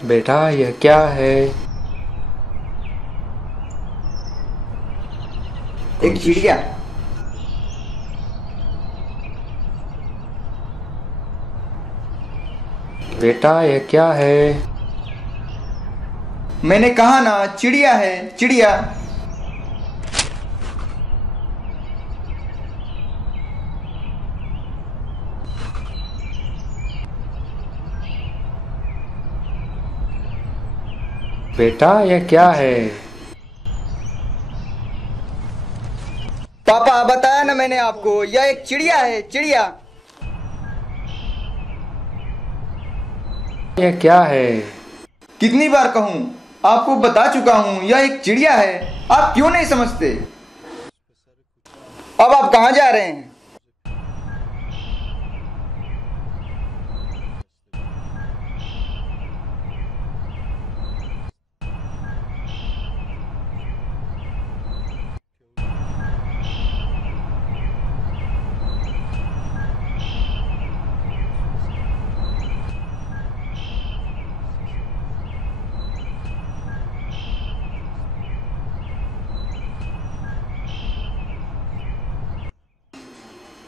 बेटा यह क्या है? एक चिड़िया। बेटा यह क्या है? मैंने कहा ना, चिड़िया है, चिड़िया। बेटा यह क्या है? पापा, बताया ना मैंने आपको, यह एक चिड़िया है, चिड़िया। यह क्या है? कितनी बार कहूं? आपको बता चुका हूं, यह एक चिड़िया है। आप क्यों नहीं समझते? अब आप कहाँ जा रहे हैं?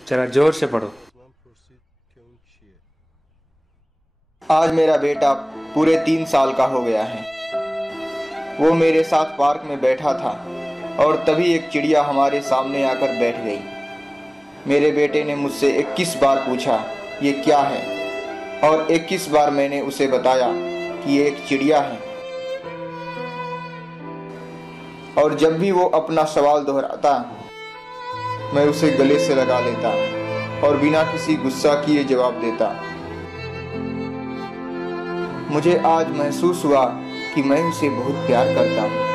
जरा जोर से पढ़ो। आज मेरा बेटा पूरे 3 साल का हो गया है। वो मेरे साथ पार्क में बैठा था और तभी एक चिड़िया हमारे सामने आकर बैठ गई। मेरे बेटे ने मुझसे 21 बार पूछा, ये क्या है? और 21 बार मैंने उसे बताया कि ये एक चिड़िया है। और जब भी वो अपना सवाल दोहराता, मैं उसे गले से लगा लेता और बिना किसी गुस्सा किए जवाब देता। मुझे आज महसूस हुआ कि मैं उसे बहुत प्यार करता हूँ।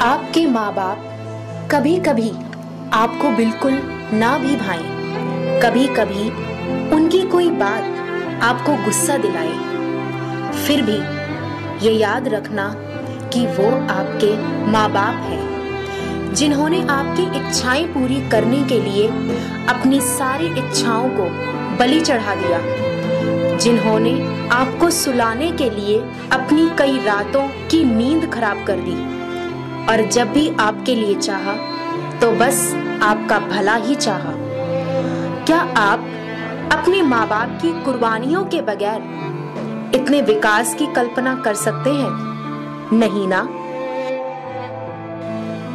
आपके माँ बाप कभी कभी आपको बिल्कुल ना भी भाएं, कभी कभी उनकी कोई बात आपको गुस्सा दिलाए, फिर भी ये याद रखना कि वो आपके माँ बाप हैं, जिन्होंने आपकी इच्छाएं पूरी करने के लिए अपनी सारी इच्छाओं को बलि चढ़ा दिया, जिन्होंने आपको सुलाने के लिए अपनी कई रातों की नींद खराब कर दी और जब भी आपके लिए चाहा तो बस आपका भला ही चाहा। क्या आप अपने माँ बाप की कुर्बानियों के बगैर इतने विकास की कल्पना कर सकते हैं? नहीं ना?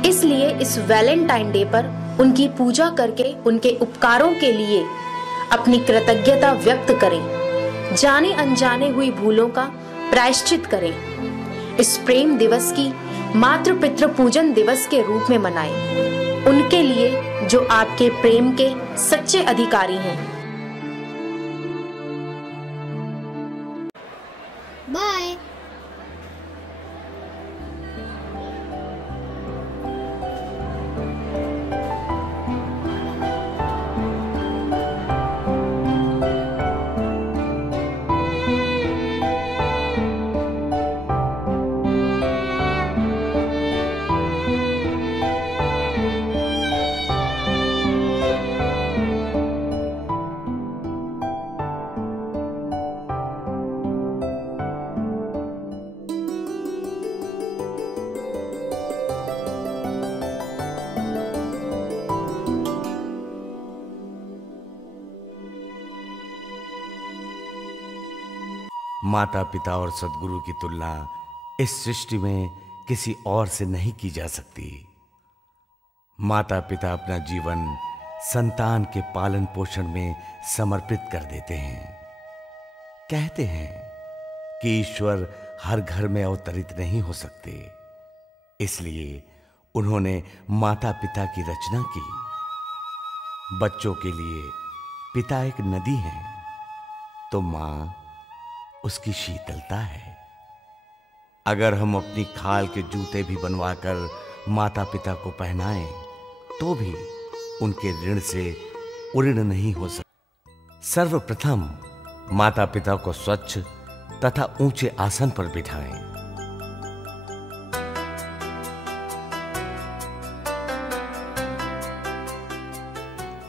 इसलिए इस वैलेंटाइन डे पर उनकी पूजा करके उनके उपकारों के लिए अपनी कृतज्ञता व्यक्त करें, जाने अनजाने हुई भूलों का प्रायश्चित करें। इस प्रेम दिवस की मातृ पितृ पूजन दिवस के रूप में मनाएं, उनके लिए जो आपके प्रेम के सच्चे अधिकारी हैं। बाय। माता पिता और सद्गुरु की तुलना इस सृष्टि में किसी और से नहीं की जा सकती। माता पिता अपना जीवन संतान के पालन पोषण में समर्पित कर देते हैं। कहते हैं कि ईश्वर हर घर में अवतरित नहीं हो सकते, इसलिए उन्होंने माता पिता की रचना की। बच्चों के लिए पिता एक नदी है तो मां उसकी शीतलता है। अगर हम अपनी खाल के जूते भी बनवाकर माता पिता को पहनाएं तो भी उनके ऋण से उऋण नहीं हो सकता। सर्वप्रथम माता पिता को स्वच्छ तथा ऊंचे आसन पर बिठाएं।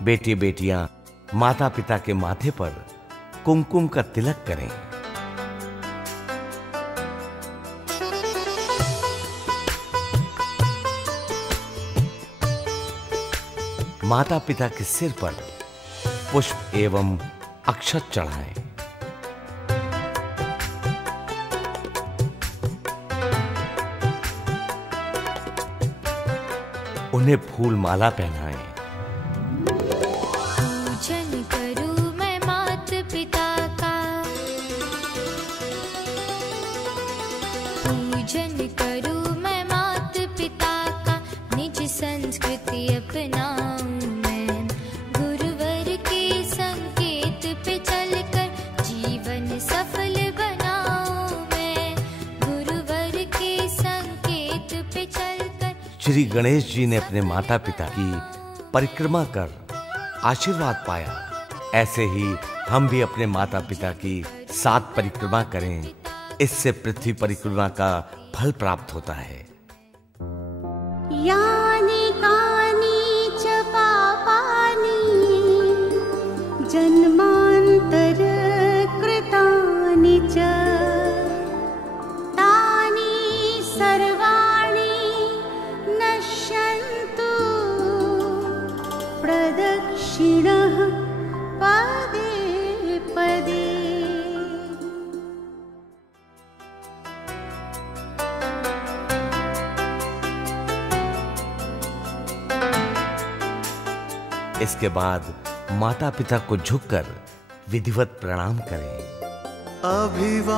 बेटे बेटियां माता पिता के माथे पर कुमकुम का तिलक करें। माता पिता के सिर पर पुष्प एवं अक्षत चढ़ाएं। उन्हें फूल माला पहनाएं। पूजन करूं मैं मात पिता का, पूजन करूं मैं मात पिता का, निज संस्कृति अपनाऊं मैं, गुरुवर के संकेत पे चलकर जीवन सफल बनाऊं मैं, गुरुवर के संकेत पे चलकर। श्री गणेश जी ने अपने माता पिता की परिक्रमा कर आशीर्वाद पाया। ऐसे ही हम भी अपने माता पिता की 7 परिक्रमा करें। इससे पृथ्वी परिक्रमा का फल प्राप्त होता है। यानि कानि च पापानि जन्मांतर कृतानि च तानि सर्वाणि नश्यन्तु प्रदक्षिणः पदे पदे। इसके बाद माता पिता को झुककर विधिवत प्रणाम करें। अभिवादनशीलस्य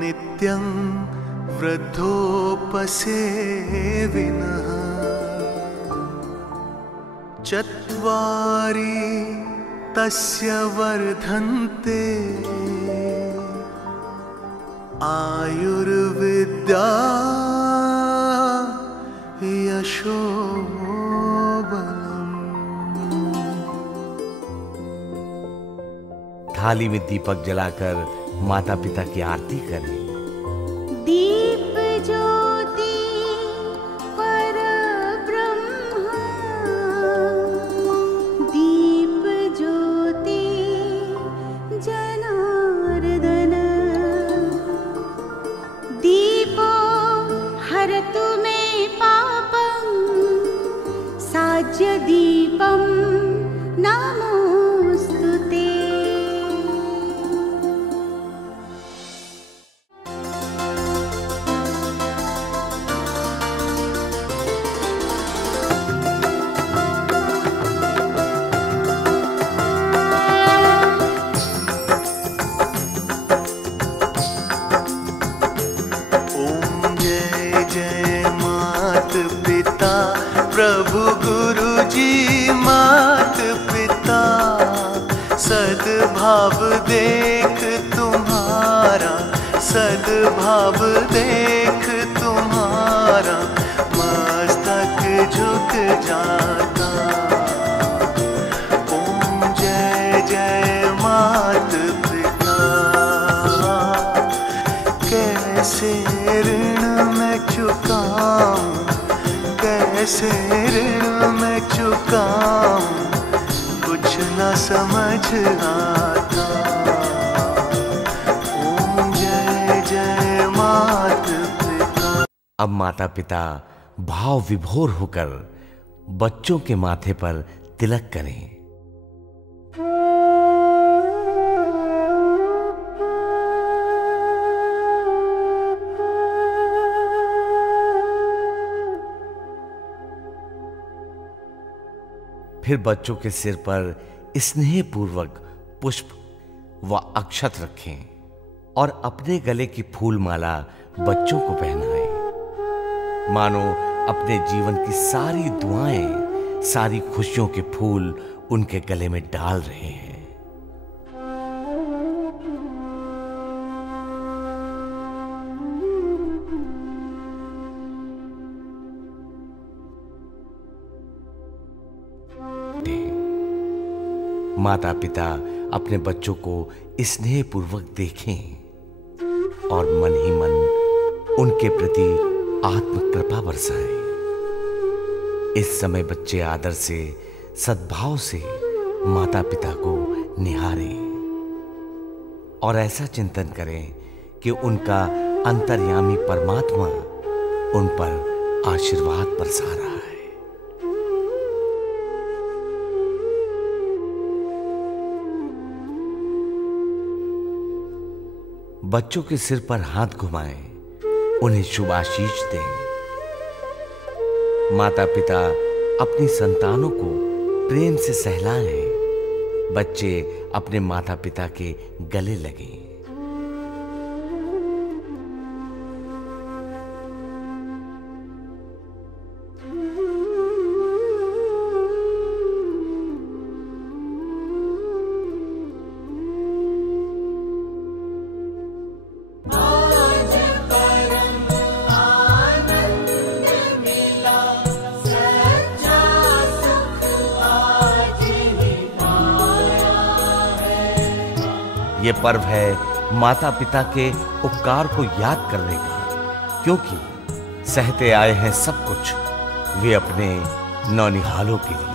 नित्यं वृद्धोपसेविनः चत्वारि तस्य वर्धन्ते आयुर्विद्या यशो बलम्। थाली में दीपक जलाकर माता पिता की आरती करें। दीप ज्योति परब्रह्म, दीप ज्योति जनार्दन, दीपो हरतु मे पापं, साज्य दीपं नमोस्तुते। ओम जय जय मात पिता प्रभु गुरु जी मात पिता, सद्भाव देख तुम्हारा, सद्भाव देख तुम्हारा, मस्तक झुक जाता। ओम जय जय मात पिता, कैसे ऋण मैं चुकाऊं, कैसे ऋण मैं चुकाऊं, कुछ न समझ आता। ओम जय जय मात पिता। अब माता पिता भाव विभोर होकर बच्चों के माथे पर तिलक करें। फिर बच्चों के सिर पर स्नेहपूर्वक पुष्प व अक्षत रखें और अपने गले की फूल माला बच्चों को पहनाएं। मानो अपने जीवन की सारी दुआएं, सारी खुशियों के फूल उनके गले में डाल रहे हैं। माता पिता अपने बच्चों को स्नेहपूर्वक देखें और मन ही मन उनके प्रति आत्म कृपा बरसाएं। इस समय बच्चे आदर से, सद्भाव से माता पिता को निहारें और ऐसा चिंतन करें कि उनका अंतर्यामी परमात्मा उन पर आशीर्वाद बरसा रहा है। बच्चों के सिर पर हाथ घुमाएं, उन्हें शुभ आशीष दें। माता पिता अपनी संतानों को प्रेम से सहलाएं। बच्चे अपने माता पिता के गले लगें। ये पर्व है माता पिता के उपकार को याद करने का, क्योंकि सहते आए हैं सब कुछ वे अपने नौनिहालों के लिए।